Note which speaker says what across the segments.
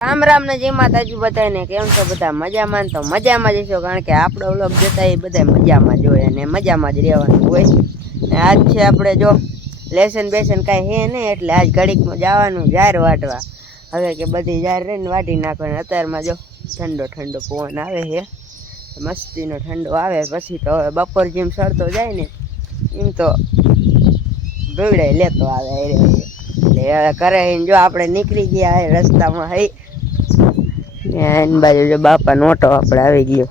Speaker 1: રામ રામ ને જય માતાજી બધાને કેમ છો બધા? મજામાં ને તો મજામાં જ છો કારણ કે આપણો વ્લોગ જોતા એ બધા મજામાં જોઈએ અને મજામાં જ રહેવાનું હોય. ને આજ છે આપણે જો, લેસન બેસન કાંઈ હે નહીં એટલે આજ ઘડીકમાં જવાનું જાર વાટવા. હવે કે બધી જાર રહીને વાટી નાખવાની અત્યારમાં જો ઠંડો ઠંડો પવન આવે છે. મસ્તીનો ઠંડો આવે, પછી તો હવે બપોર જેમ સરતો જાય ને, એમ તો ગવડાય લેતો આવે. એટલે ઘરે જો આપણે નીકળી ગયા રસ્તામાં હઈ એની બાજુ જો બાપાનો ઓટો આપણે આવી ગયો.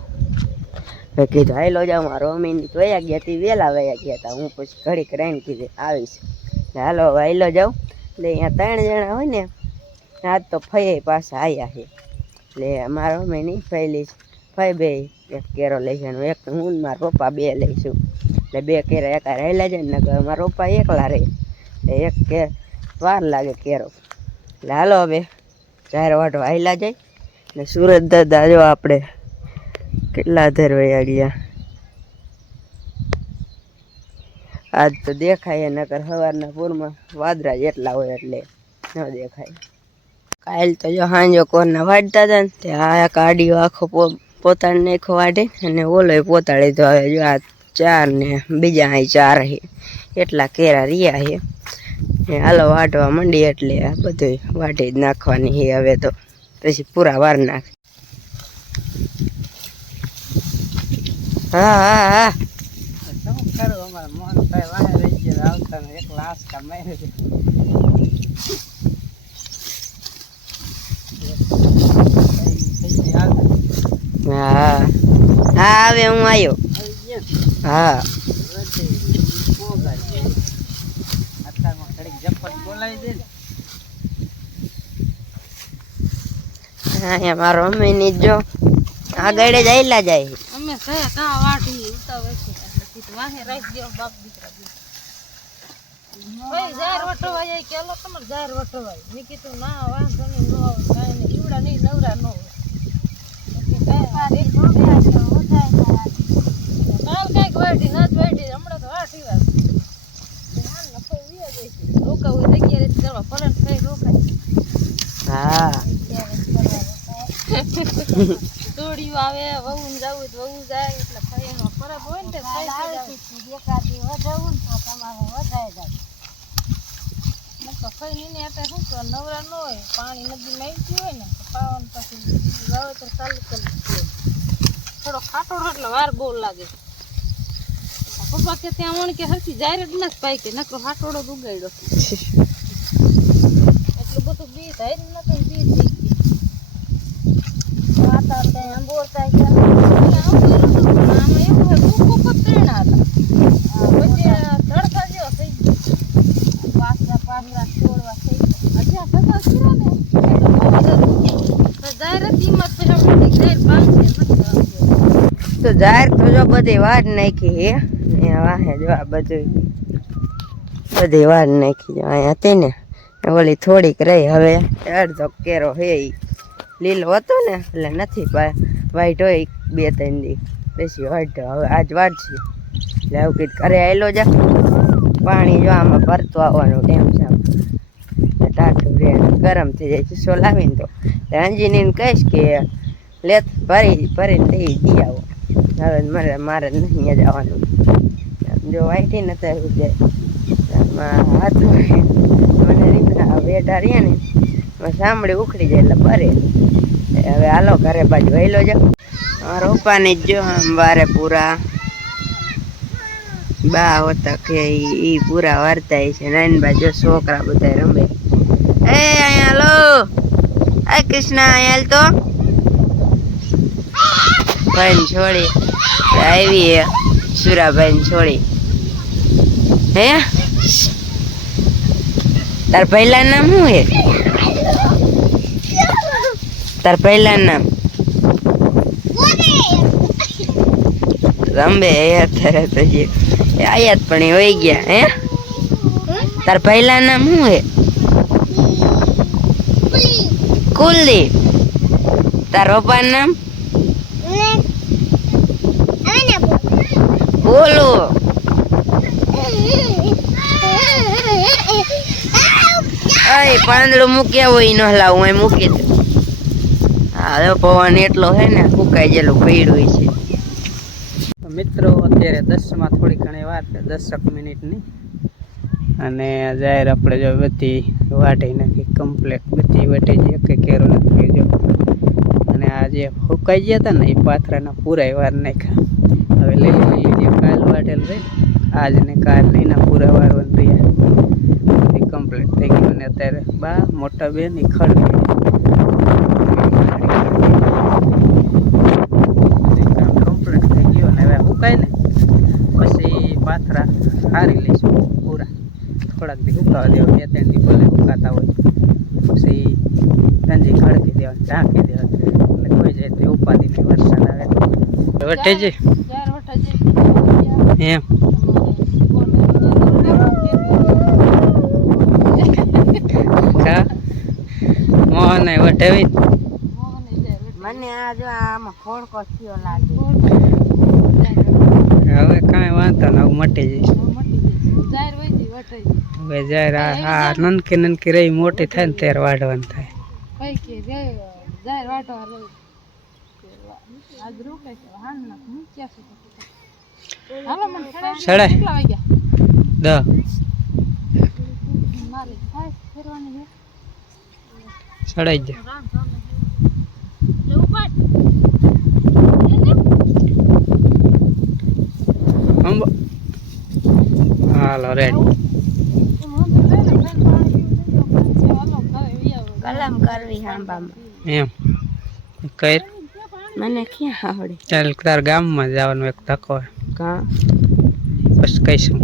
Speaker 1: મેં કીધું, હાલો જાવ મારો તો વયા ગયા તી વહેલા વયા ગયા હતા હું પછી ઘડીક રહીને કીધું, આવીશ. હાલો હાલો જાઉં એટલે અહીંયા ત્રણ જણા હોય ને, આજ તો ફઈ પાછા આવ્યા છે. એટલે મારો મમ્મીની ફઈ લઈશ. ફઈ બે, એક કેરો લઈશું એક હું મારા પપ્પા બે લઈશું. એટલે બે કેરા એકા રહેલા જાય ને મારા પપ્પા એકલા રહે. એટલે એક કે વાર લાગે કેરો. એટલે હાલો હવે. ચાર વાટો હાઈલા જાય. ને સુરત દાદા જો આપણે કેટલા ધર વયા ગયા. આજ તો દેખાય નકર સવારના પૂરમાં વાદરા જેટલા હોય એટલે ન દેખાય. કાલ તો જો હાંજો કોરના વાટતા હતા ને તે આ કાઢીઓ આખો પોતાને નાખો વાઢે અને ઓલો પોતાડી તો હવે જો આ ચાર ને બીજા અહીં ચાર હે એટલા કેરા રહ્યા છે. હાલો વાટવા મંડી એટલે આ બધું વાટી જ નાખવાની છે હવે તો. પછી પૂરા વાર નાખ. હા હા હા.
Speaker 2: શું કરું અમારા મોહનભાઈ ગયા આવતા એક લાસ્કા મારી
Speaker 1: હા. હા, હવે હું આવ્યો હા
Speaker 2: અત્યારમાં ઘડીક ઝપટ મમ્મી ની.
Speaker 1: અહીંયા મારો જો આગળ જ આયલા જાય.
Speaker 3: અમે છે કા વાટી ઉતાવે છે? એટલે કીધું વાહે રાખી દો બાપ દીકરા ભાઈ જાહેર વટવાય જાય કે અલો તમારે જાહેર વટવાય મેં કીધું ના વાંધો નહીં નો આવે કાંઈ નહીં. ઈવડા નહીં નવરા નો હોય. કાલ કાંઈક વાટી નાચ વાટી હમણાં તો વાટી વાર હાલ ને ફરી વિયા જાય છે. રોકાવું હોય અગિયાર કરવા. રોકાય
Speaker 1: હા.
Speaker 3: તોડિયું આવે વહુ ને જવું હોય તો વહુ જાય એટલે ફરી એનો પરબ હોય ને તે ખાઈ તો ફઈ નીને શું કરો? નવરા ન હોય પાણી નદીમાં આવી ગયું હોય ને તો પાવાનું પછી વાવેતર ચાલુ કરી થોડો ખાટોડો એટલે વાર બહુ લાગે. પપ્પા કે ત્યાં વણ કે હરખી જાહેર જ નથી પાય કે, નકરો હાટોડો જ ઉગાડ્યો. એટલું બધું બી થાય ને નતું બી થઈ ગયું. આમાં એવું હોય ખૂબ ખૂબ જ ત્રણા હતા પછી તડકા જેવો થઈ ગયો. પાછા પાછા છોડવા થઈ ગયા. હજી ને? જાહેર હતી
Speaker 1: તો જાહેર તો જો બધી વાર નાખી ને વાહે જો બધું. વાર નાખી જો હતી ને ઓલી થોડીક રહી. હવે અડધો કેરો હે ઈ. લીલો હતો ને, એટલે નથી વાઈટ હોય બે ત્રણ દી. બેસી વાટ હવે આજ વાઢશે એટલે આવું કીધું ઘરે આવેલો જા. પાણી જો આમાં ભરતું આવવાનું ટેમ છે ગરમ થઈ જાય ચૂસો લાવીને તો અંજીનીને કહીશ કે લેત ભરી ભરીને થઈ દી આવો. હવે મારે મારે નહીં જવાનું. જો વાઈટી ને તો જાય. આમાં હાથ મને રીતના વેઢા રહ્યા ને સાંભળી ઉખડી જાય એટલે ભરે હવે હાલો ઘરે બાજુ વહેલો જાવ મારા જ જો વારે પૂરા. બા હોતા કે ઈ પૂરા વાર્તા છે. નાની બાજુ છોકરા બધા રમે. એ અહીંયા હલો. આ કૃષ્ણ અહીંયા તો. ભાઈ છોડી. આવી સુરાભાઈ છોડી. હે તાર પહેલા નામ શું હે તાર પહેલા નામ રંબે એ અત્યારે તો જે એ આયાત પણ એ વહી ગયા હે તાર પહેલા નામ શું હે કુલદીપ તાર પપ્પા નામ બોલો અય પાંદડું મૂક્યા હોય ન હલાવું અહીં મૂકી દે. હા પવન એટલો હે ને ફૂંકાઈ ગયેલું પૈડું છે.
Speaker 2: મિત્રો, અત્યારે દસમાં થોડી ઘણી વાત દસક મિનિટની. અને જાહેર આપણે જો બધી વાટી નાખી કમ્પ્લેટ બધી વાટી જે કે કેરો નાખી જો. અને આ જે ફૂંકાઈ ગયા હતા ને, એ પાથરાના પૂરા વાર નાખ્યા. હવે લઈ લીલી જે કાલ વાટેલ રહી આજ ને કાલ એના પૂરા વાર રહ્યા બધી કમ્પ્લીટ થઈ ગયું અને અત્યારે બા મોટા બેન એ કામ કમ્પ્લીટ થઈ ગયું અને હવે સુકાય ને પછી પાથરા હારી લઈશું પૂરા. થોડાક દી સુકાવા દેવા. બે ત્રણ દી ભલે સુકાતા હોય. પછી ગંજી ખડકી દેવાની ઢાંકી દેવા એટલે કોઈ જાય તે ઉપાધિ નહીં વરસાદ આવે તો. વટે છે
Speaker 3: ચાર વટા જે
Speaker 2: એમ કા
Speaker 1: મને આ જો આમાં ખોડકો થયો લાગે.
Speaker 2: હવે કાંઈ વાંધો ને મટી જઈશ. હવે જાહેર આ નનકી નનકી રહી મોટી થાય ને ત્યારે વાઢવાનું થાય. સડાય. દહ. સડાઈ જાય હાલો રેડી
Speaker 1: કલમ કરવી હાંબામાં
Speaker 2: એમ. કઈ?
Speaker 1: મને ક્યાં આવડે?
Speaker 2: ચાલ તાર ગામમાં જવાનું એક ધક્કો. હોય.
Speaker 1: કા?
Speaker 2: બસ કહીશું.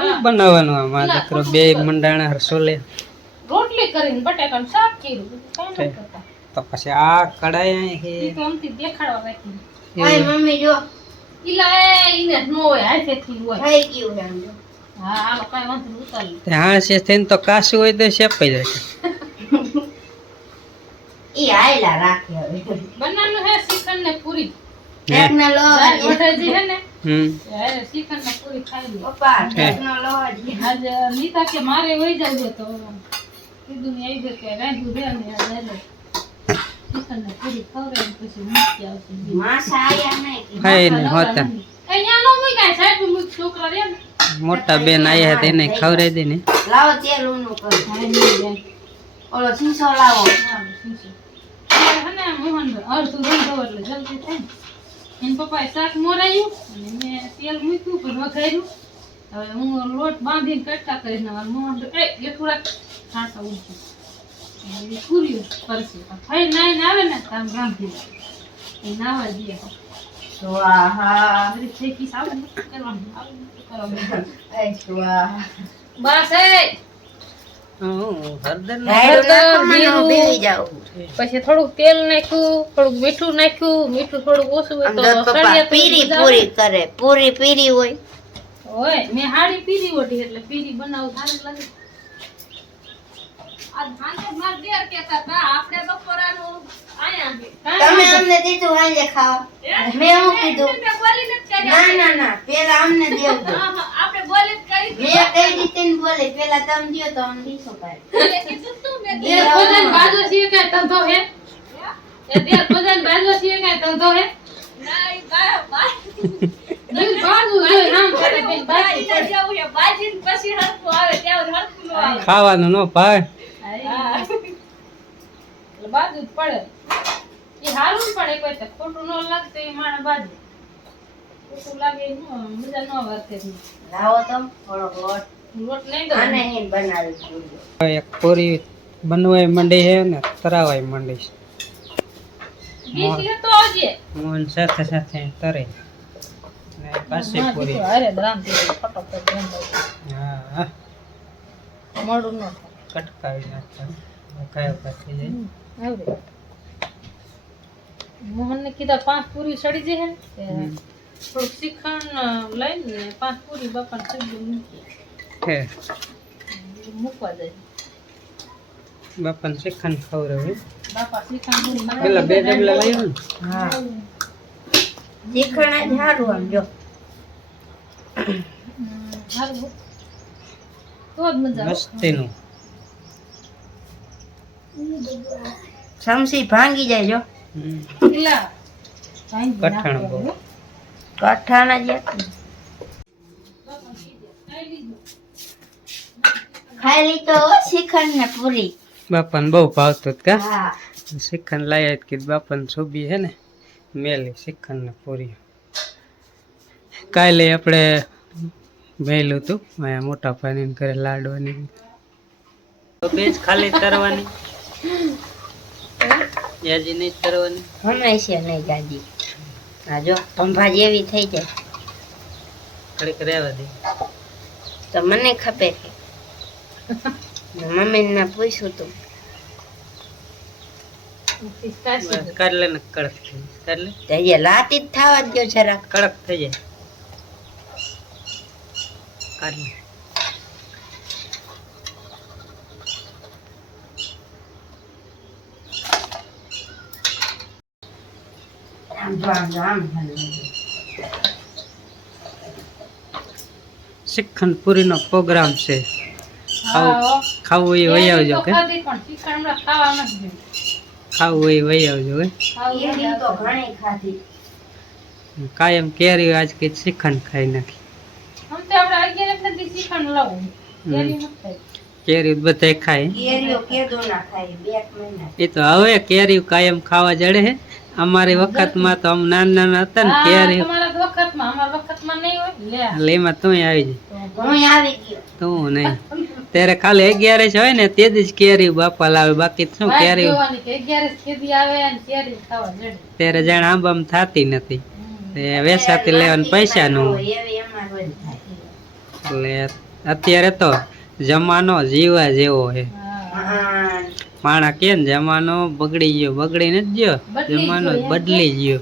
Speaker 2: શું બનાવવાનું આ મારા દીકરો બે મંડાણા હરસોલે
Speaker 3: રોટલી કરીને બટાકાનું શાક કર્યું. કઈ કરતા.
Speaker 2: તો પછી આ કડાઈ
Speaker 3: ઈ તો અમથી દેખાડવા રાખી
Speaker 1: હાય મમ્મી જો.
Speaker 3: ઈલા ઈને નો હોય હાથેથી હોય.
Speaker 1: થઈ ગયું.
Speaker 3: હા હાલો કાંઈ વાંધો ઉતારી લો.
Speaker 2: છે થઈને તો કાશું હોય તો શેપાઈ જાય.
Speaker 1: ઈ આયલા રાખે હવે.
Speaker 3: બનાવવાનું હે શ્રીખંડ ને પૂરી. મારે જવું તો કીધું કે ને પૂરી પછી મૂકી આવશે.
Speaker 1: માસા આયા નહીં
Speaker 2: હોતા. મોટા બેન આયા હતા એને ખવડાવી દે ને.
Speaker 1: લાવો તેલ ઊનું કરો ઓલો શીશો લાવો.
Speaker 3: હા શીશો. એ હે ને મોહન અડધું રંધો એટલે જલ્દી થાય ને. એન પપ્પાએ શાક મોરાયું અને મેં તેલ મૂક્યું પણ વઘાર્યું હવે હું લોટ બાંધીને કટકા કરીને મારું મોહન એ રાખ ખાસા ઉડ્યું એ પૂર્યું કરશે. ફરી નાઈને આવે ને તો આમ રાંધી એ નાવા દે
Speaker 1: સ્વાહા.
Speaker 3: બધી શેકી સાવ કરવાનું કરવાનું. બસ એ! પછી થોડુંક તેલ નાખ્યું થોડુંક મીઠું નાખ્યું મીઠું થોડુંક ઓછું હોય
Speaker 1: આમ
Speaker 3: તો
Speaker 1: જો પપ્પા
Speaker 3: સળિયા તો
Speaker 1: પીરી
Speaker 3: મજા
Speaker 1: પૂરી કરે પૂરી પીરી હોય
Speaker 3: આવે. હોય મેં હાડી પીરી ઓઢી એટલે પીરી બનાવું સારી લાગે આજ સાંજે મારા દેર કહેતા હતા, આપણે બપોરાનું આયા છે. કાંઈ
Speaker 1: તમે
Speaker 3: વાંધો
Speaker 1: અમને દીધું હાજે ખાવા
Speaker 3: નહીં.
Speaker 1: મેં હું કીધું
Speaker 3: મેં બોલી નથી કરી.
Speaker 1: ના ના ના પેલા અમને દેવું દો
Speaker 3: હા, હા, આપણે બોલી જ કરી.
Speaker 1: મેં કઈ રીતે પેલા તમે દ્યો તો
Speaker 3: બધાને બાજુ છીએ કાંઈ ધંધો હે? એ દેર બધાને બાજુ છીએ કાંઈ ધંધો હે? નહીં, બાજુ જોઈએ, આમ કરે બેન, બાજુ પડે.
Speaker 2: ખાવાનું નો
Speaker 3: ભાઈ બાજુ જ પડે. એ હારું જ પડે કોઈ ખોટું ન લાગતું એ માણસ બાજુ.
Speaker 2: એક પૂરી બનવાય મંડી છે ને તરાવાય મંડી છે. સાથે સાથે તરે. ને પાછી પૂરી.
Speaker 3: દીકરો હારે જ ફટાફટ
Speaker 2: હા હા.
Speaker 3: મોડું ન
Speaker 2: કટકાવી નાખતા કયો પાછી જાય.
Speaker 3: આવડે. મોહન ને કીધા પાંચ પૂરી સડી જશે. થોડુંક શ્રીખંડ લઈને પાંચ પૂરી બાપાને સબ્જી મૂકી. મૂકવા જાય
Speaker 2: બાપાને શ્રીખંડ ખવડાવ્યું
Speaker 3: બાપા શ્રીખંડ
Speaker 2: પેલા બે ડબલા લાવ્યો ને.
Speaker 1: હા. શીખણ જ સારું આમ જો.
Speaker 3: હમ, તો જ મજા
Speaker 2: મસ્તીનું.
Speaker 1: સમસી ભાંગી જાય જો.
Speaker 2: કઠણ બહુ.
Speaker 1: કઠાણા જ ખાઈ લીધો શ્રીખંડ ને પૂરી.
Speaker 2: બાપાને બહુ ભાવતો કા?
Speaker 1: હા.
Speaker 2: શ્રીખંડ લાયા કે બાપાને છોબી હે ને મેલી શ્રીખંડ ને પૂરી. કાલે આપણે મેલું હતું અહીંયા મોટા પાણી ઘરે લાડવાની. તો બેજ ખાલી તરવાની. યાજી નહીં તરવાની.
Speaker 1: હમણાં છે નહીં ગાજી હા જો પંભા જેવી થઈ જાય.
Speaker 2: ઘડીક રહેવા દે.
Speaker 1: તો મને ખપે મમ્મી ને પૂછ્યું તું.
Speaker 3: પિસ્તાચી.
Speaker 2: બસ કાઢ લે ને કડક થઈ
Speaker 1: લાતી જ થવા દો જરાક.
Speaker 2: કડક થઈ જાય. કાઢ લે
Speaker 1: આમ જો આમ જો આમ
Speaker 2: શ્રીખંડ પૂરીનો પ્રોગ્રામ છે
Speaker 3: હા, હો.
Speaker 2: ખાવું એ વહી આવજો કે
Speaker 3: ખાધી પણ શ્રીખંડ હમણાં ખાવા નથી દેવું.
Speaker 2: ખાવું એ વહી આવજો કે
Speaker 3: ખાવું
Speaker 1: એવી તો
Speaker 3: નથી.
Speaker 1: ઘણી ખાધી
Speaker 2: કાયમ કેરી આજ કે શ્રીખંડ ખાઈ નાખી
Speaker 3: આમ તો આપણે અગિયાર નથી શ્રીખંડ લાવવું કેરી નથી ખાઈ.
Speaker 2: કેરી બધા ખાય
Speaker 1: કેરીઓ કેદું ના ખાઈ બે મહિના
Speaker 2: એ તો હવે કેરી કાયમ ખાવા જડે હે અમારી વખતમાં તો આમ નાના નાના હતા ને
Speaker 3: ત્યારે.
Speaker 2: કેરી
Speaker 3: તમારા વખતમાં. અમારા વખતમાં નહીં હોય લે.
Speaker 2: એટલે એમાં તું આવી જાય
Speaker 3: તો
Speaker 1: હું આવી ગયો.
Speaker 2: તું નહીં. ત્યારે ખાલી અગિયાર જ હોય ને તે જ કેરી બાપા લાવે. બાકી શું કેરી? ત્યારે જાણે આંબામ થતી નથી. વેસાતી લેવાનું પૈસા નું. એટલે અત્યારે તો જમાનો જીવા જેવો છે. માણા કે ને જમાનો બગડી ગયો? બગડી નથી ગયો? જમાનો બદલી ગયો.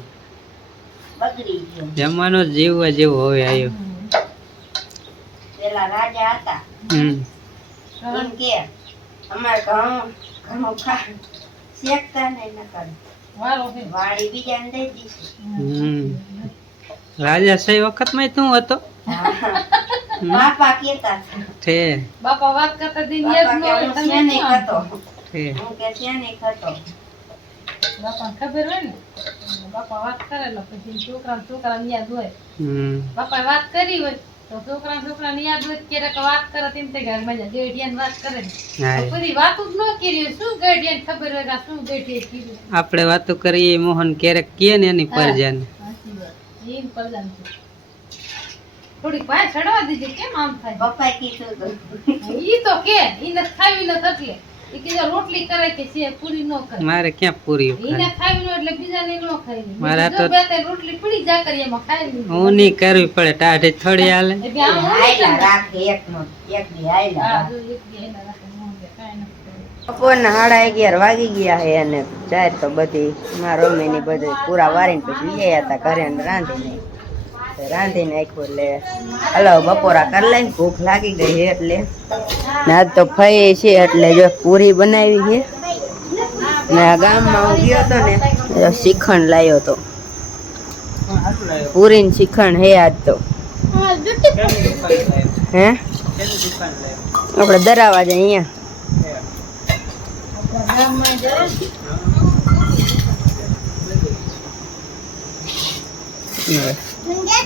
Speaker 2: જમાનો જીવવા જેવો હવે આવ્યો
Speaker 3: હમ.
Speaker 1: પેલા રાજા હતા.
Speaker 2: હમ.
Speaker 1: કે અમારે ઘઉં ઘઉં ખા. શેકતા નહીં નકર. વાળી બીજાને દઈ દીધી
Speaker 2: હમ. રાજા સહી વખતમાં તું હતો?
Speaker 1: બાપા કેતા
Speaker 2: છે.
Speaker 3: બાપા વાત કરતા દિન યાદ ન હોય તમે
Speaker 1: નહીં
Speaker 3: શું
Speaker 1: હું કે ખાતો
Speaker 3: બાપાને ખબર હોય ને? બાપા વાત કરેલો પછી છોકરા છોકરા યાદ હોય. બાપા વાત કરી હોય તો છોકરા છોકરા યાદ હોય ક્યારેક વાત કરે તેમ તે ઘર મજા ગેઢિયાને વાત કરે ને.
Speaker 2: હા.
Speaker 3: વાતો જ ન કરી શું ગેઢિયાને ખબર હોય શું ગેઢિયાએ કીધું?
Speaker 2: આપણે વાતો કરીએ મોહન ક્યારેક કીએ ને એની પરજાને
Speaker 3: છે. થોડીક ભાઈ ચડવા દીધી કેમ આમ થાય?
Speaker 1: પપ્પા કીધું તું.
Speaker 3: ઈ તો કે ઈ ન ખાવી ન એટલે રોટલી કરે કે છે પૂરી ન કરે
Speaker 2: મારે ક્યાં પૂરી
Speaker 3: એને ખાવી? એટલે બીજાને ન ખાઈ
Speaker 2: મારા તો-
Speaker 3: રોટલી પડી જા કરી એમાં ખાઈ
Speaker 2: હું નહીં કરવી પડે ટાઢે થોડી હાલે.
Speaker 1: એક નો એક દી. બપોરના સાડા અગિયાર વાગી ગયા હે અને ચાર તો બધી મારા મમ્મીની બધી પૂરા વારીને પછી ગયા હતા ઘરે રાંધીને. રાંધી નાખ્યું એટલે હલો, બપોરા કરી લઈ ભૂખ લાગી ગઈ છે એટલે. ને તો ફઈ છે એટલે જો પૂરી બનાવી છે. ને આ ગામમાં હું ગયો હતો ને શિખંડ લાવ્યો હતો પૂરી ને શ્રીખંડ હે આજ તો. હે? આપણે દરાવા જાય અહીંયા.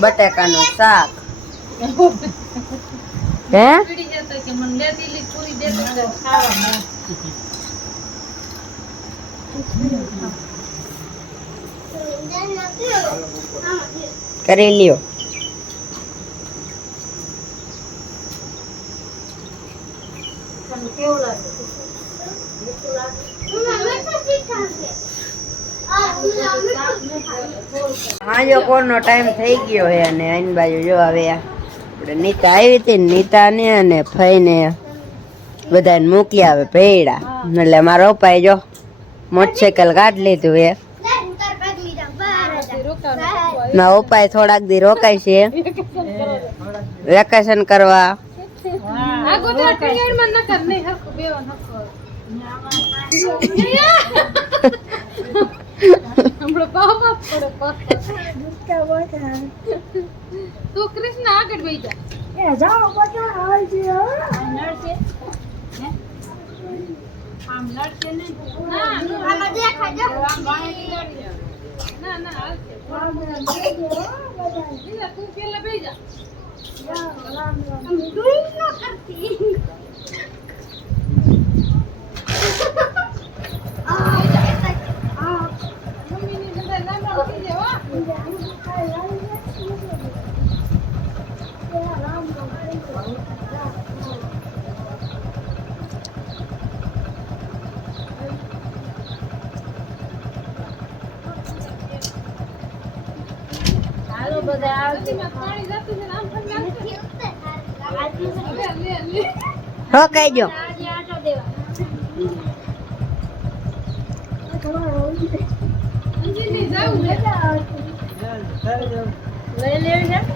Speaker 1: બટાકાનું શાક. હે? કરી લ્યો. હાજો કોનો ટાઈમ થઈ ગયો હે અને આની બાજુ જો હવે આપણે નીતા આવી હતી ને નીતાને અને ફઈને બધાને મૂકી આવે ભેડા એટલે મારો પપ્પાએ જો. મોટરસાયકલ કાઢ લીધું એ ના ઉપાય થોડાક દી રોકાય છે વેકેશન કરવા.
Speaker 3: આ ગોટા ટીંગાડમાં ન કર નહીં હરખું બેવા ન કર
Speaker 4: હમણાં બાબા પડે પાછા. તું કૃષ્ણ આગળ બેસી જા આમ નડશે? હે? આમ નડશે નહીં? ના, ના, આમ વાંકી નડી જાય. ના, ના, હાલશે. રામ તું પેલા બેસી જા. મમ્મીની બધા લાંબા થઈ જાય, હો. હાલો બધા આવજો પાણી જતું છે ને આમ ઠંડી લાગશે. લે, લે, લે.
Speaker 3: રોકાઈ જો
Speaker 4: અંજલિ, જાવું છે? લઈ લેવી છે